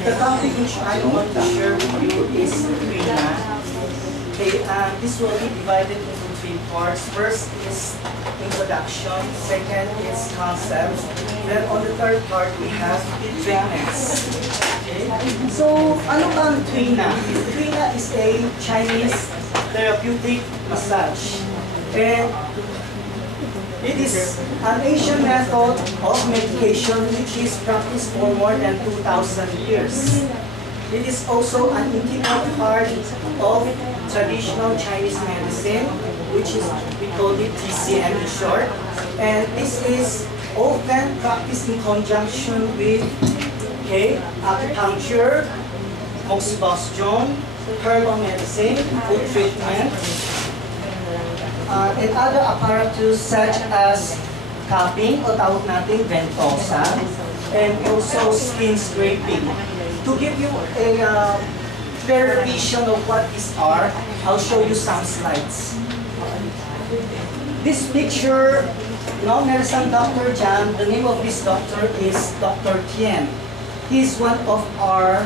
The topic which I want to share with you is Trina. Okay, this will be divided into three parts. First is introduction, second is concepts, then on the third part we have treatments. Okay? So, ano ba ang Trina? Trina is a Chinese therapeutic massage. And it is an Asian method of medication which is practiced for more than 2,000 years. It is also an integral part of traditional Chinese medicine, which is, we call it TCM in short. And this is often practiced in conjunction with acupuncture, moxibustion, herbal medicine, food treatment, and other apparatus such as cupping o tawag natin ventosa, and also skin scraping. To give you a clear vision of what these are, I'll show you some slides. This picture, meron isang doctor dyan. The name of this doctor is Dr. Tian. He's one of our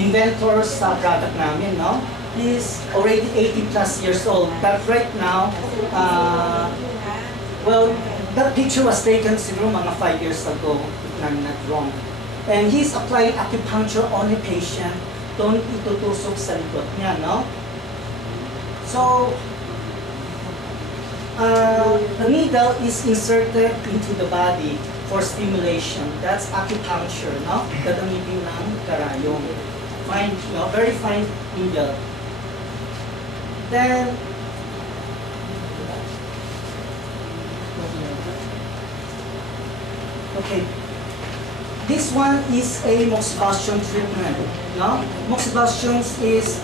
inventors sa product namin, no? He's already 80 plus years old, but right now, well, that picture was taken siguro mga 5 years ago, if I'm not wrong. And he's applying acupuncture on a patient. Doon itutusok sa likod niya, no? So, the needle is inserted into the body for stimulation. That's acupuncture, no? Gagamitin ng karayong. Fine, very fine needle. Then, okay. This one is a moxibustion treatment. No? Moxibustion is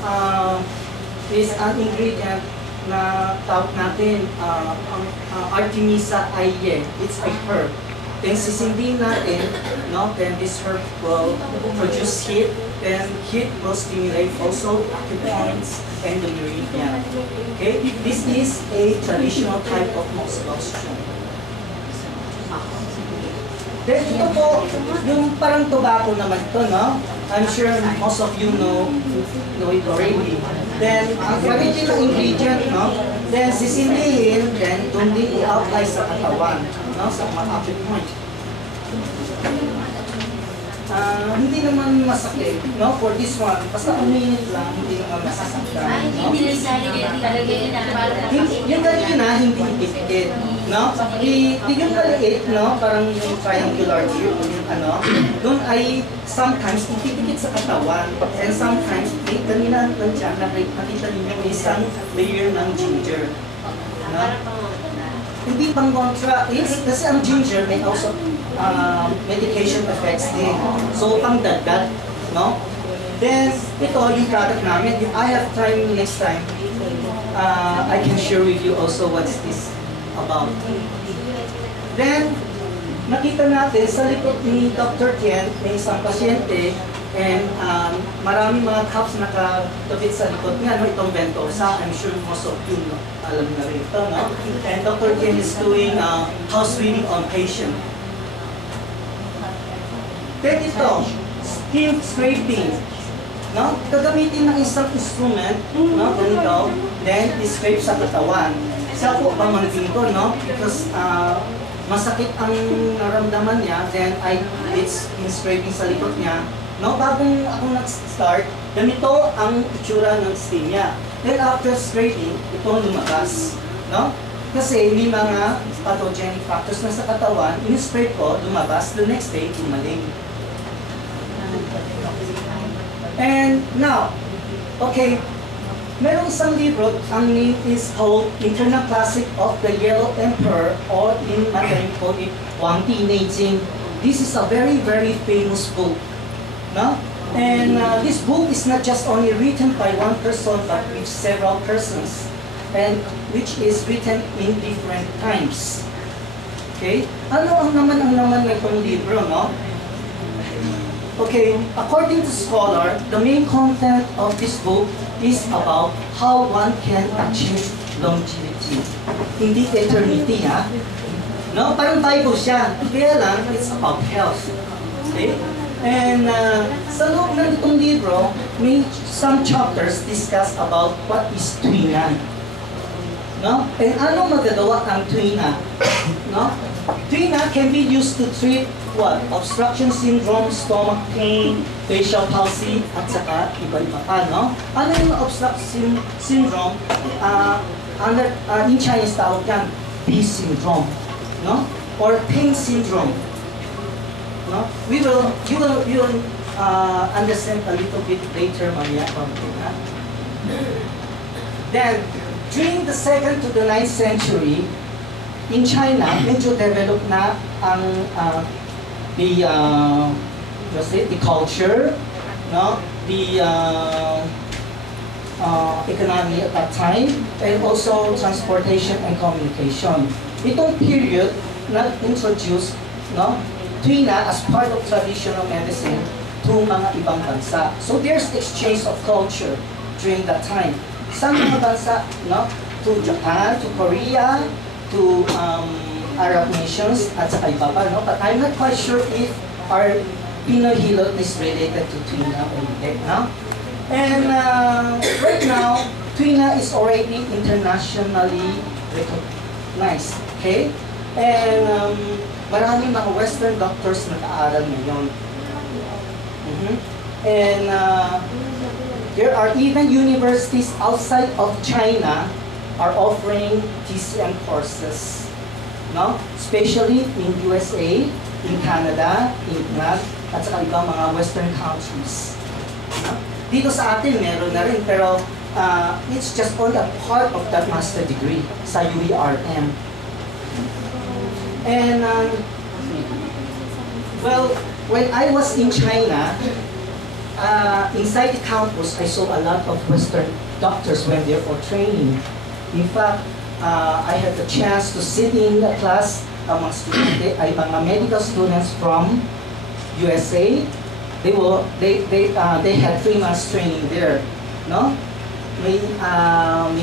an ingredient na tawag natin Artemisia aeye. It's a herb. Then sisindin natin, no? Then this herb will produce heat. Then heat will stimulate also acupoints and the meridian. Okay? This is a traditional type of moxibustion. Then ito po, yung parang tobacco naman ito, no? I'm sure most of you know it already. Then, ang gamitin ng ingredient, no? Then, sisindihin, then, doon din i-apply sa katawan, no? Sa mga acupoint. Hindi naman masakit, no? For this one, basta uminit lang, hindi naman masasaktan, no? Yung kanina, hindi ipipikit, no? Yung kaliit, no? Parang yung triangular here, yung ano, doon ay sometimes ipipikit sa katawan, and sometimes, kanina nandiyan, nakita ninyo isang layer ng ginger, no? Hindi pang kontra, kasi ang ginger may also medication effects din. So, pang dagdag, no? Then, ito yung product namin. If I have time next time, I can share with you also what's this about. Then, nakita natin sa likod ni Dr. Tian, may isang pasyente, and maraming mga cups nakatapit sa likod niya, no? Itong ventosa. I'm sure most of you alam na rin ito, no? And Dr. Tian is doing house reading on patient. Then ito, skin scraping. No? Gagamitin ng isang instrument, no? Ganito, then i-scrape sa katawan. Siya po pamangkin ko, no? Because masakit ang naramdaman niya, then it's scraping sa likod niya. No? Bagong ako nag-start, ganito ang itsura ng skin niya. Then after scraping, ito lumabas. No? Kasi may mga pathogenic factors na sa katawan, in-spray ko, lumabas, the next day, gumaling. And now, okay, meron isang libro, ang name is called Internal Classic of the Yellow Emperor, or in Mandarin called it Wang Di Neijing. This is a very, very famous book. No? And this book is not just only written by one person, but with several persons, and which is written in different times. Okay? Ano ang naman ng itong libro, no? Okay, according to scholar, the main content of this book is about how one can achieve longevity. Hindi eternity, ha? No? Parang Bible siya. Kaya lang, it's about health. Okay? And sa loob ng itong libro, may some chapters discuss about what is tuina. No? And ano magagawa ng tuina? No? Tuina can be used to treat what? Obstruction syndrome, stomach pain, facial palsy, at saka iba-iba pa, no? Ano yung obstruction syndrome? In Chinese tawag yan, B syndrome, no? Or pain syndrome. No? You will understand a little bit later, mamaya, ha? Then, during the 2nd to the 9th century, in China, medyo develop na ang the culture, no? The economy at that time, and also transportation and communication. Itong period na-introduce, no? Tuina as part of traditional medicine to mga ibang bansa. So there's exchange of culture during that time. Sa mga bansa, no? To Japan, to Korea, to Arab nations, at saka iba pa, no? But I'm not quite sure if our Pinoy Hilot is related to tuina or hindi, no? And right now, tuina is already internationally recognized, okay? And maraming mga Western doctors nag-aaral ngayon. And there are even universities outside of China are offering TCM courses, no? Especially in USA, in Canada, in England, at saka ibang mga Western countries. No? Dito sa atin, meron na rin, pero it's just only a part of that master degree sa UERM. And, well, when I was in China, inside the campus, I saw a lot of Western doctors when they're for training. In fact, I had the chance to sit in the class among students, ay mga medical students from USA. They had 3 months training there, no? May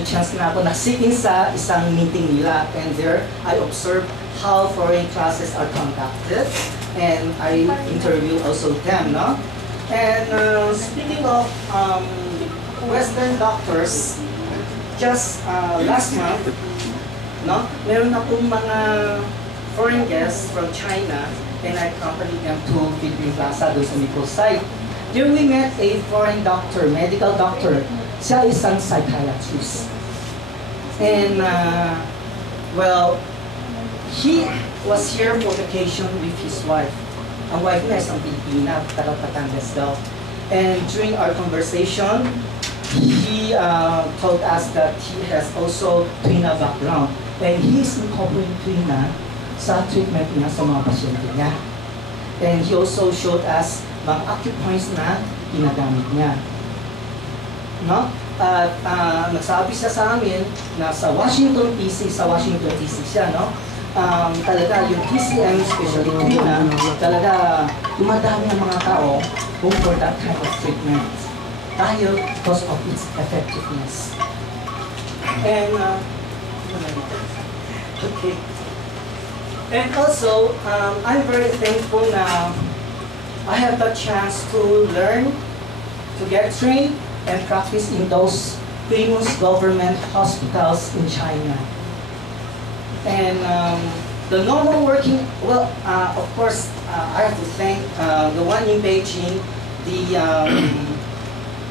chance na ako nag-sit-in sa isang meeting nila, and there I observed how foreign classes are conducted, and I interviewed also them, no? And speaking of Western doctors, just last month, no, meron na pong mga foreign guests from China, and I accompanied them to Philippine Plaza doon sa Nicole site. There we met a foreign doctor, medical doctor. Siya isang psychiatrist. And, well, he was here for vacation with his wife. Ang wife niya isang Pilipina, taga Batangas daw. And during our conversation, he told us that he has also tuina background. And he is incorporating tuina sa treatment niya sa mga pasyente niya. And he also showed us mga acupoints na ginagamit niya. No? At nagsabi siya sa amin na sa Washington DC siya, no? Talaga yung TCM, especially tuina, talaga dumadami ang mga tao for that kind of treatment. Dahil because of its effectiveness. And, okay. And also, I'm very thankful now I have the chance to learn, to get trained, and practice in those famous government hospitals in China. And the normal working, well, of course, I have to thank the one in Beijing, the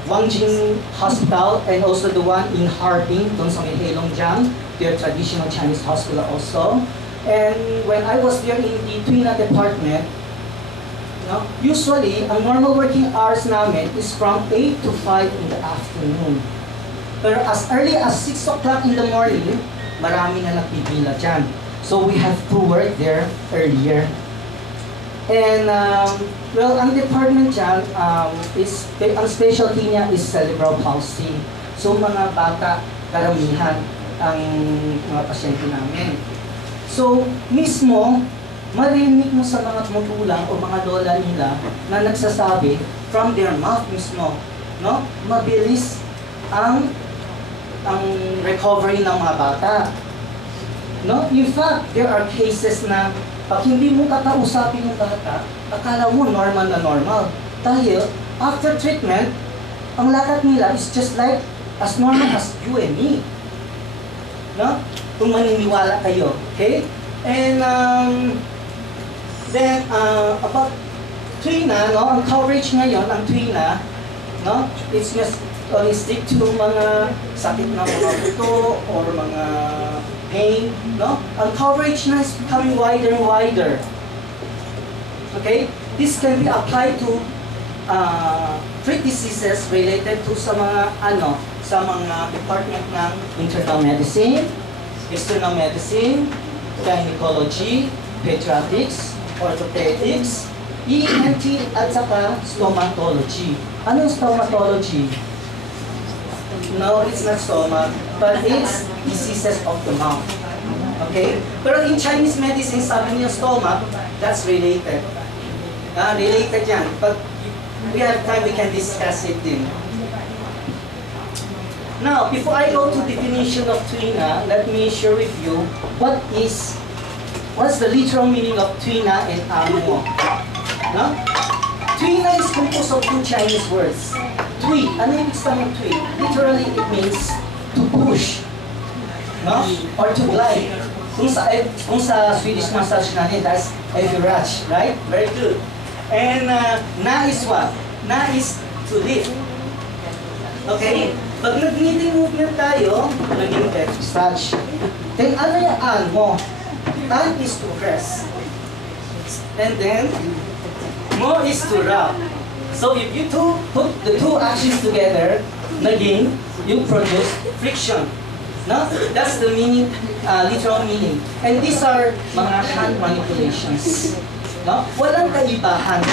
Wangjing Hospital, and also the one in Harbin, doon sa may Heilongjiang, their traditional Chinese hospital also. And when I was there in the tuina department, no, usually, ang normal working hours namin is from 8 to 5 in the afternoon. Pero as early as 6 o'clock in the morning, marami na nagpipila dyan. So we have to work there earlier. And, well, ang department dyan, ang specialty niya is cerebral palsy. So mga bata, karamihan ang mga pasyente namin. So, mismo, marinig mo sa mga magulang o mga lola nila na nagsasabi from their mouth mismo, no? Mabilis ang recovery ng mga bata. No? In fact, there are cases na Pag hindi mo kakausapin yung bata, akala mo normal na normal. Dahil, after treatment, ang lakad nila is just like as normal as you and me. No? Kung maniniwala kayo. Okay? And, then, about Twina, no? Ang coverage ngayon, ang Twina, no? It's just only stick to mga sakit ng mga buto or mga pain, no? Ang coverage na is becoming wider and wider. Okay? This can be applied to treat diseases related to sa mga sa mga department ng internal medicine, external medicine, gynecology, pediatrics, orthopedics, ENT at saka stomatology. Ano yung stomatology? No, it's not stomach, but it's diseases of the mouth. Okay? Pero in Chinese medicine, sabi niya stomach, that's related. Related yan. But we have time, we can discuss it din. Now, before I go to definition of Twina, let me share with you what's the literal meaning of Twina and Amo. No? Twina is composed of two Chinese words. Twi. Ano yung ibig twi? Literally, it means to push. No? Or to glide. Kung sa Swedish massage natin, that's Evirage, right? Very good. And na is what? Na is to lift. Okay? Pag nag-kneading movement tayo, naging massage. Then ano yung an mo? An is to press. And then, mo is to rub. So if you put the two actions together, naging, you produce friction. No? That's the meaning, literal meaning. And these are mga hand manipulations. No? Walang kaibahan.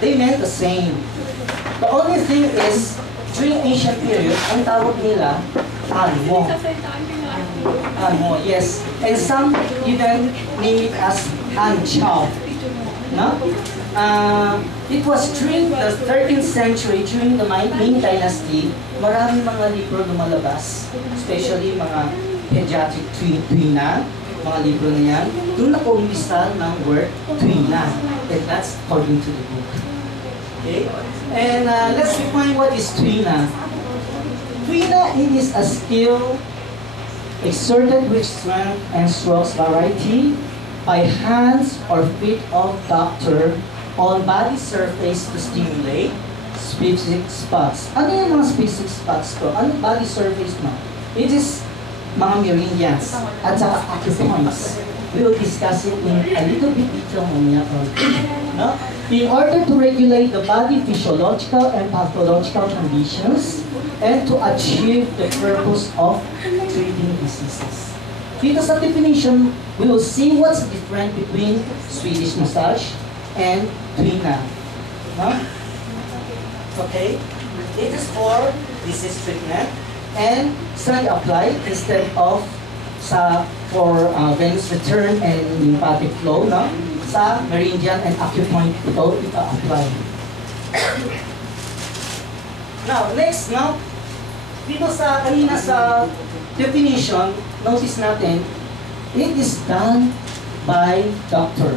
They meant the same. The only thing is, during ancient period, ang tawag nila, anmo. Anmo, yes. And some even name it as hanchow. No? It was during the 13th century, during the Ming Dynasty, marami mga libro lumalabas, especially mga pediatric Twina, mga libro na yan. Doon nakumbisa ng word Twina. And that's according to the book. Okay? And let's define what is Twina. Twina is a skill exerted with strength and strokes variety by hands or feet of doctor on body surface to stimulate specific spots. Ano yung mga specific spots to? Ano body surface mo? It is mga meridians at saka acupoints. We will discuss it in a little bit detail mamaya. No? In order to regulate the body physiological and pathological conditions and to achieve the purpose of treating diseases. Dito sa definition, we will see what's different between Swedish massage and Twina. Huh? Okay? It is for disease treatment and sand applied instead of for venous return and lymphatic flow, no? Sa meridian and acupoint ito apply. Now, next, no? Dito sa kanina sa definition, notice natin, it is done by doctor.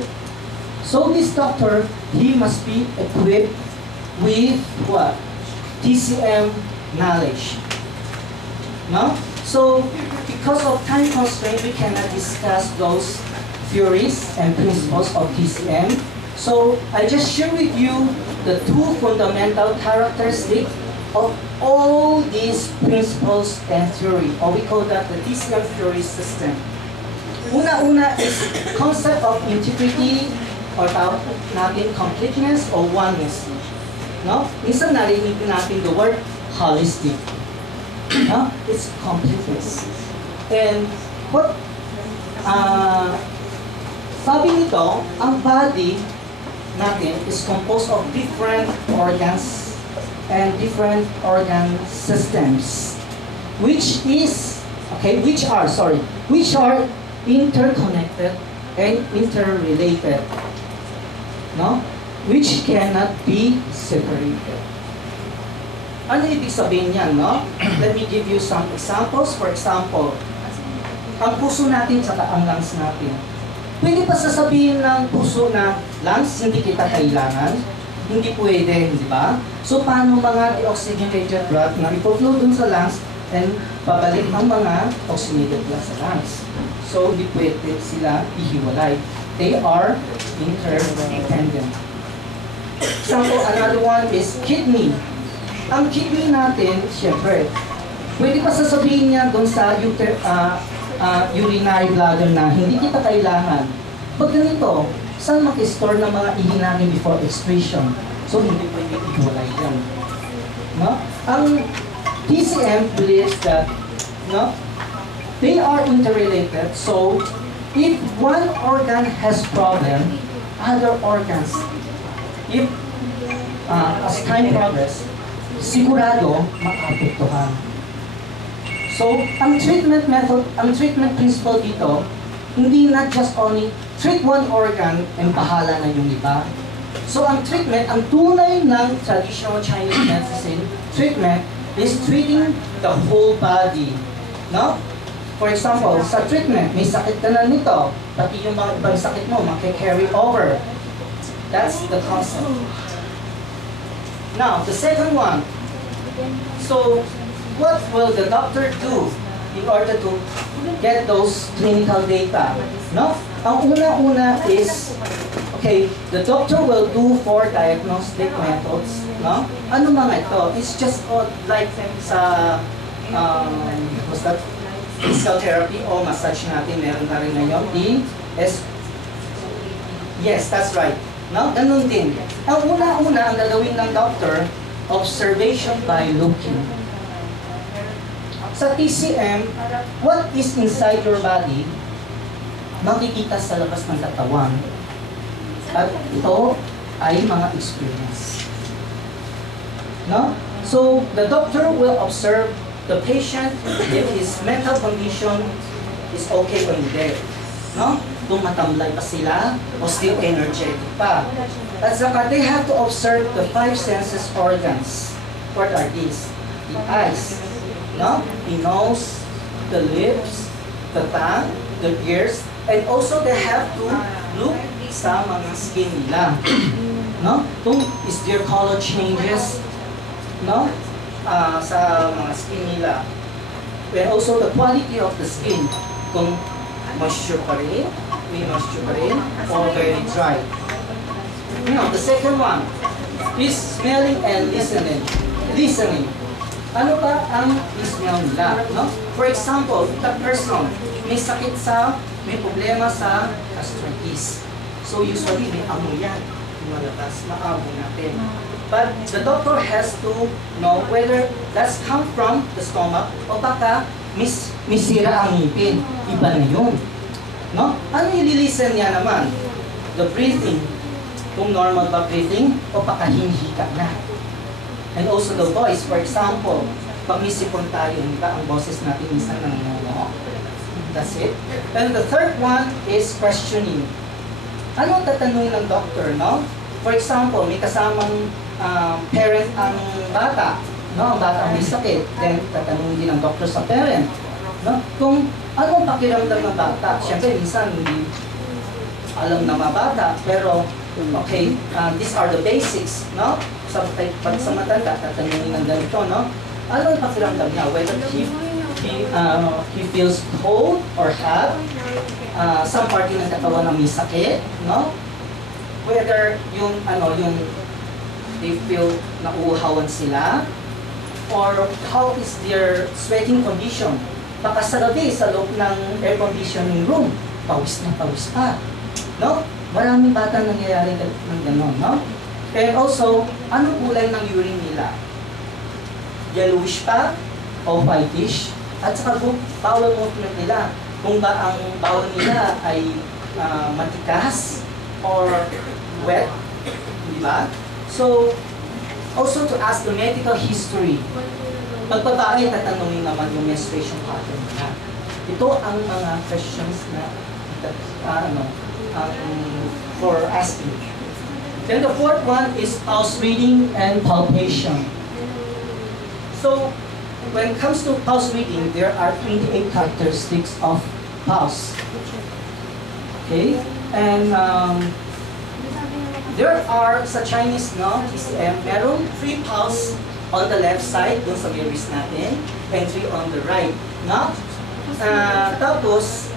So this doctor, he must be equipped with what? TCM knowledge. No? So, because of time constraint, we cannot discuss those theories and principles of TCM. So, I just share with you the two fundamental characteristics of all these principles and theory, or we call that the TCM theory system. Una-una is concept of integrity, or tawag natin completeness or oneness. No? Minsan narinig natin the word holistic. No? It's completeness. And what sabi nito, ang body natin is composed of different organs and different organ systems, which are interconnected and interrelated, no? Which cannot be separated. Ano ibig sabihin niyan, no? Let me give you some examples. For example, ang puso natin at ang lungs natin. Pwede pa sasabihin ng puso na, lungs, hindi kita kailangan? Hindi pwede, di ba? So, paano mga deoxygenated blood na ipoflow dun sa lungs and pabalik ang mga oxygenated blood sa lungs? So, hindi pwede sila ihiwalay. They are interdependent. Example, another one is kidney. Ang kidney natin, syempre, pwede pa sasabihin niya doon sa urinary bladder na hindi kita kailangan. Pag ganito, saan mag-store ng mga ihi namin before excretion? So, hindi pwede ihiwalay yan. No? Ang TCM believes that they are interrelated. So, if one organ has problem, other organs, if as time progress, sigurado maapektuhan. So, ang treatment method, ang treatment principle dito, hindi na just only treat one organ and bahala na yung iba. So, ang treatment, ang tunay ng traditional Chinese medicine treatment is treating the whole body. No? For example, sa treatment, may sakit ka na nito, pati yung mga ibang sakit mo, maki-carry over. That's the concept. Now, the second one. So, what will the doctor do in order to get those clinical data? No? Ang una-una is, okay, the doctor will do 4 diagnostic methods. No? Ano mga ito? It's just like sa, what's that? Physical therapy o massage natin, meron na rin ngayon. Yes, that's right. No? Ganun din. Ang una-una ang gagawin ng doctor, observation by looking. Sa TCM, what is inside your body, makikita sa labas ng katawan. At ito ay mga experience. No? So, the doctor will observe the patient if his mental condition is okay or hindi. No? Kung matamlay pa sila o still energetic pa. At saka they have to observe the 5 senses organs. What are these? The eyes, no? The nose, the lips, the tongue, the ears, and also they have to look sa mga skin nila. No? Kung is their color changes, no? Sa mga skin nila. And also the quality of the skin. Kung moisture pa rin, may moisture pa rin, or very dry. The second one is smelling and listening. Listening. Ano ba ang smell nila? No? For example, the person may problema sa gastritis. So usually may amoy yan. Lumalabas, maamoy natin. But the doctor has to know whether that's come from the stomach o baka misira ang ngipin. Iba na yun. No? Ano ililisen niya naman? The breathing. Kung normal ba breathing o baka hinhika na. And also the voice. For example, pag may sipon tayo, diba ang boses natin minsan nangyayari. That's it. And the third one is questioning. Ano tatanungin ng doctor, no? For example, may kasamang parent ang bata, no? Ang bata may sakit, then tatanungin din ng doctor sa parent, no? Kung ano ang pakiramdam ng bata, syempre minsan hindi alam na mga bata, pero okay, these are the basics, no? Pag sa matanda, tatanungin ng ganito, no? Ano ang pakiramdam niya? Whether he feels cold or hot, some party ng katawan na may sakit, no? Whether yung they feel nauuhawan sila, or how is their sweating condition. Baka sa gabi, sa loob ng air conditioning room, pawis na pawis pa. No? Maraming bata nangyayari ng gano'n, no? And also, anong kulay ng urine nila? Yellowish pa o whitish? At saka bowel movement nila. Kung ba ang bowel nila ay matikas or wet, di ba? So, also to ask the medical history. Pag babae, tatanungin naman yung menstruation pattern nila. Ito ang mga questions na for asking. Then the fourth one is pulse reading and palpation. So, when it comes to pulse reading, there are 28 characteristics of pulse. Okay? And there are sa Chinese, no, TCM, meron 3 pulse on the left side, dun sa may wrist natin, and 3 on the right, no? Tapos,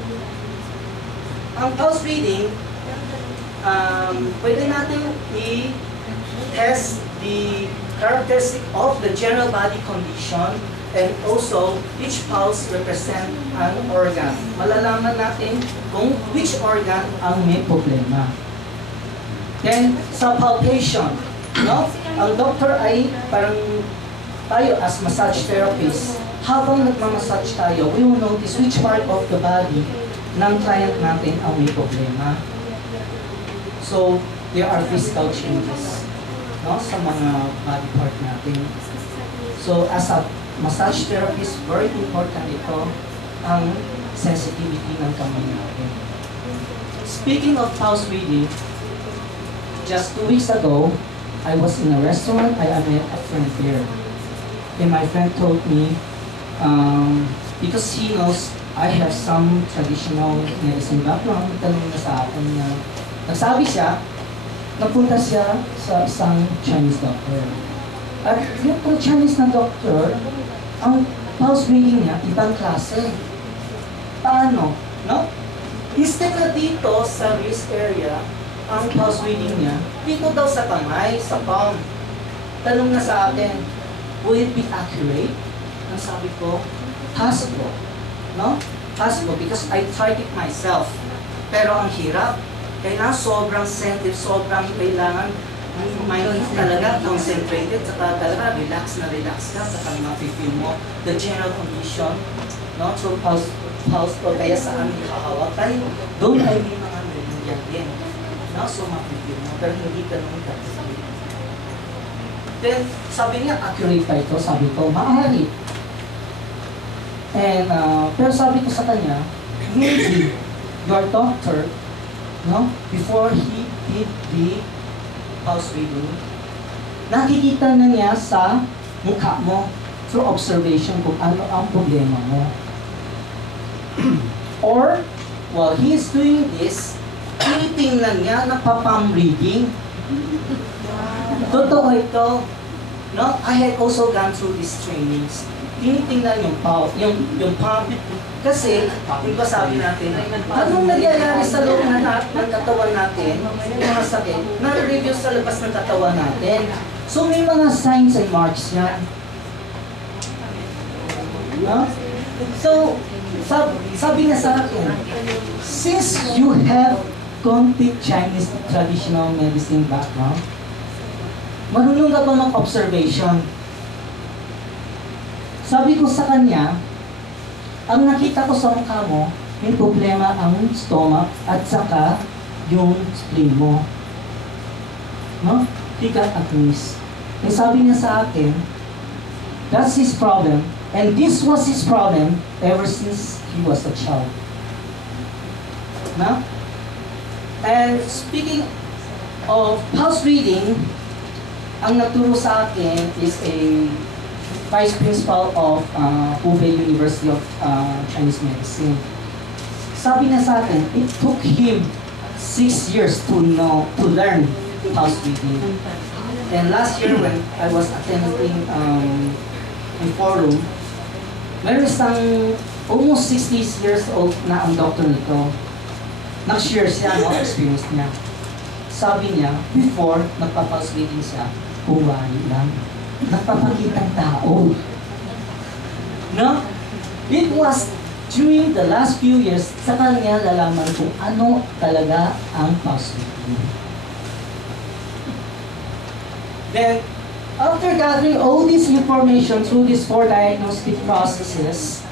ang pulse reading, pwede natin i-test the characteristic of the general body condition, and also each pulse represent an organ. Malalaman natin kung which organ ang may problema. Then, sa palpation, no? Ang doctor ay parang tayo as massage therapist, habang nagmamassage tayo, we will notice which part of the body ng client natin ang may problema. So, there are physical changes, no, sa mga body part natin. So, as a massage therapist, very important ito ang sensitivity ng kamay natin. Speaking of pulse reading, just 2 weeks ago, I was in a restaurant. I met a friend there. And my friend told me, because he knows I have some traditional medicine background, tanong na sa akin na, nagsabi siya, napunta siya sa isang Chinese doctor. At yung Chinese na doctor, ang pulse reading niya, ibang klase. Paano? No? Instead na dito sa wrist area, ang pulse reading niya, dito daw sa kamay, sa palm. Tanong na sa akin, will it be accurate? Ang sabi ko, possible. No? Possible because I tried it myself. Pero ang hirap, kailangan sobrang sensitive, sobrang kailangan mind talaga, concentrated, saka talaga relax ka, saka mapipil mo the general condition, no? So pulse o kaya saan ihahawak tayo, doon ay may mga meridian din. No? So mapipil mo, pero hindi ka naman kasi. Then, sabi niya, accurate ba ito? Sabi ko, maaari. And, pero sabi ko sa kanya, maybe your doctor, no, before he did the pulse reading, nakikita na niya sa mukha mo through observation kung ano ang problema mo. Or, while he is doing this, tinitingnan niya na palm reading. Totoo ito. No? I had also gone through these trainings. Tinitingnan yung palm, kasi, yung ba sabi natin, anong nangyayari sa loob ng katawan natin, yung mga sakit, na-review sa labas ng katawan natin. So, may mga signs and marks yan. No? So, sabi niya sa akin, since you have konti Chinese traditional medicine background, marunong ka ba mag-observation? Sabi ko sa kanya, ang nakita ko sa mukha mo, may problema ang stomach at saka yung spleen mo. No? He got at least. And sabi niya sa akin, that's his problem. And this was his problem ever since he was a child. No? And speaking of pulse reading, ang nagturo sa akin is a vice principal of Hubei University of Chinese Medicine. Sabi niya sa akin, it took him 6 years to learn pulse reading. And last year when I was attending a forum, meron isang almost 60 years old na ang doctor nito. Nag-share siya ng experience niya. Sabi niya, before nagpa-pulse reading siya, huwari lang. Nagpapakitang tao. No? It was during the last few years, sa kanya lalaman kung ano talaga ang pulse reading. Then, after gathering all this information through these 4 diagnostic processes,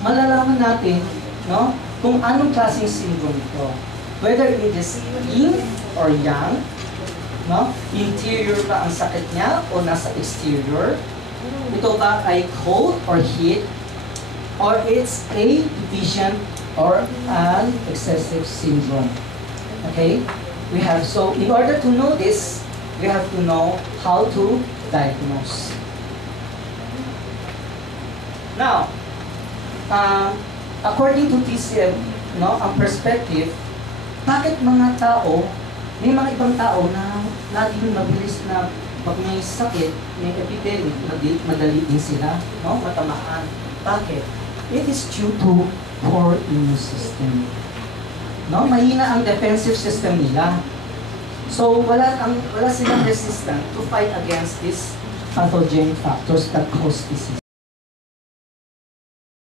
malalaman natin, no, kung anong klaseng syndrome ito. Whether it is yin or yang, no? Interior ba ang sakit niya o nasa exterior? Ito ba ay cold or heat? Or it's a deficient or an excessive syndrome? Okay? We have, so in order to know this, we have to know how to diagnose. Now, according to TCM, no, ang perspective, Bakit mga tao, may mga ibang tao na laging mabilis na pag may sakit, may epidemic, madali din sila, no? Matamaan. Bakit? It is due to poor immune system. No? Mahina ang defensive system nila. So, wala silang resistant to fight against these pathogen factors that cause disease.